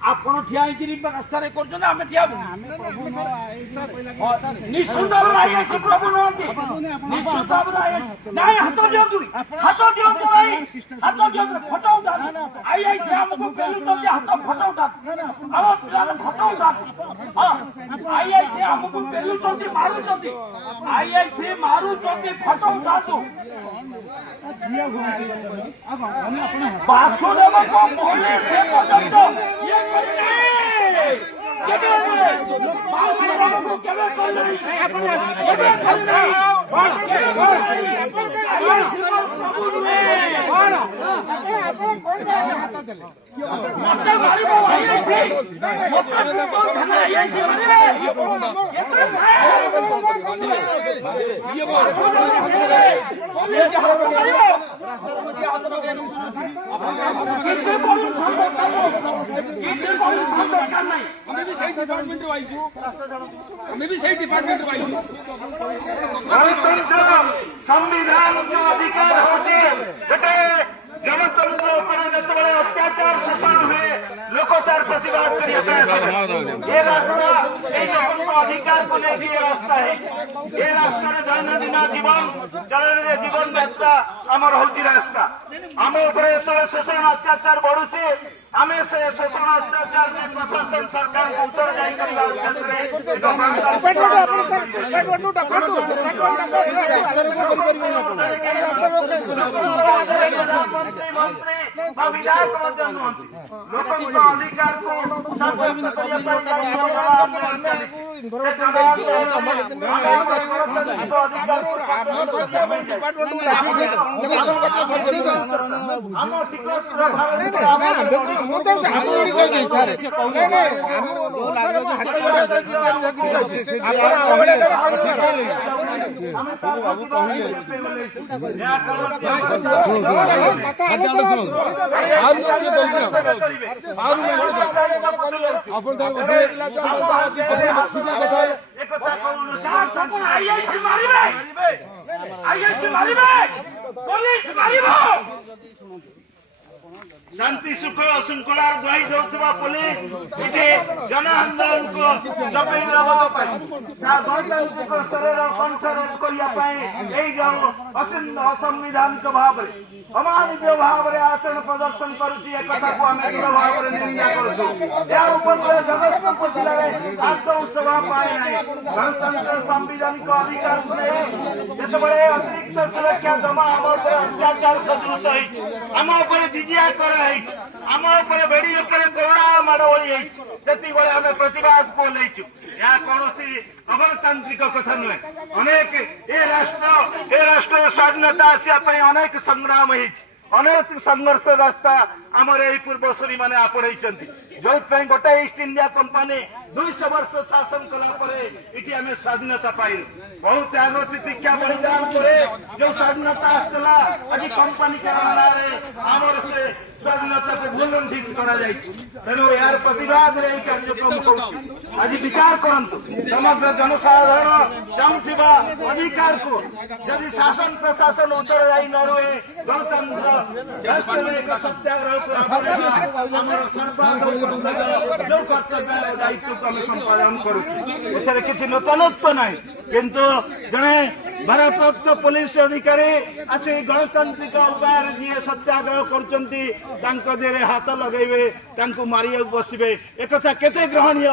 ଆପଣ ଠିଆ ହେଇକିରି ରାସ୍ତାରେ କରୁଛନ୍ତି ଆମେ ଠିଆ ନିଶ୍ଚିତ ଭାବରେ ପ୍ରଭୁ ନୁହନ୍ତି ନିଶ୍ଚିତ ଭାବରେ ନାଇଁ ହାତ ଦିଅନ୍ତୁ ହାତ ଦିଅନ୍ତୁ ହାତ ଦିଅନ୍ତୁ ଫଟୋ ଉଠାନ୍ତୁ ଆଇଆଇସି ଆମକୁ ପେଲୁଛନ୍ତି ହାତ ଫଟୋ ଉଠାନ୍ତୁ ଆମ ପିଲାର ଫଟୋ ଉଠାନ୍ତୁ ଆଇଆଇସି ଆମକୁ ପେଲୁଛନ୍ତି ମାରୁଛନ୍ତି ଆଇଆଇସି ମାରୁଛନ୍ତି ଫଟୋ ଉଠାନ୍ତୁ ବାସୁଦେବଙ୍କ ପୋଲିସ ସେ ପର୍ଯ୍ୟନ୍ତ संविधान जो अधिकार होते गणतंत्र जो अत्याचार शोषण हुए लोक तार प्रतिवाद ये रास्ता अधिकार को लेकिन ये रास्ता है ये रास्ता दैनंदिन जीवन चलन जीवन यात्रा आमर हूँ रास्ता आम शोषण अत्याचार बढ़ुचे आम से शोषण अत्याचार में प्रशासन सरकार को उत्तर जारी विधायक लोक अधिकार को शांति सुख श्रृंखलार दुहाई दौथुवा पुलिस इथे जन आंदोलन को जपई गणतांत्रिक शरीर कंठरोध असंविधानिक भाव अमानवीय भाव आचरण प्रदर्शन करुच्ची एक को आम दृढ़ भाव निंदा करूँ सभा पाए ना गणतंत्र संविधानिक अधिकार जिते अतिरिक्त सुरक्षा जमा आम अत्याचार सदृश आम जिजिया आम बेड़ी करोड़ा माड़ ओली आम प्रतिवाद को लेचु या कौन अगणतांत्रिक कथा नुहे अनेक ए राष्ट्र स्वाधीनता आसापी अनेक संग्राम अनेक संघर्ष रास्ता आमर यही पूर्वसूरी मैंने आपड़े जो गोटे ईस्ट इंडिया कंपानी 200 वर्ष शासन कला इटी आम स्वाधीनता पाइल बहुत त्याग प्रतीक्षा बलिदान जो स्वाधीनता आसला आज कंपानी आमर से स्वाधीनता को भूलुंठित तेणु यार प्रतिवाद कार्यक्रम आज विचार करंतु समग्र जनसाधारण चाहूबा अधिकार को यदि शासन प्रशासन उत्तर जाई न रुए गणतंत्र राष्ट्र में एक सत्याग्रह को जो कर्तव्य दायित्व को आम संपादन करूँ किसी नूतनत्व ना किंतु जड़े भारप्राप्त पुलिस अधिकारी आसी गणतांत्रिक उपाय जी सत्याग्रह कर हाथ लगे मारिया बसवे एक ग्रहणीय।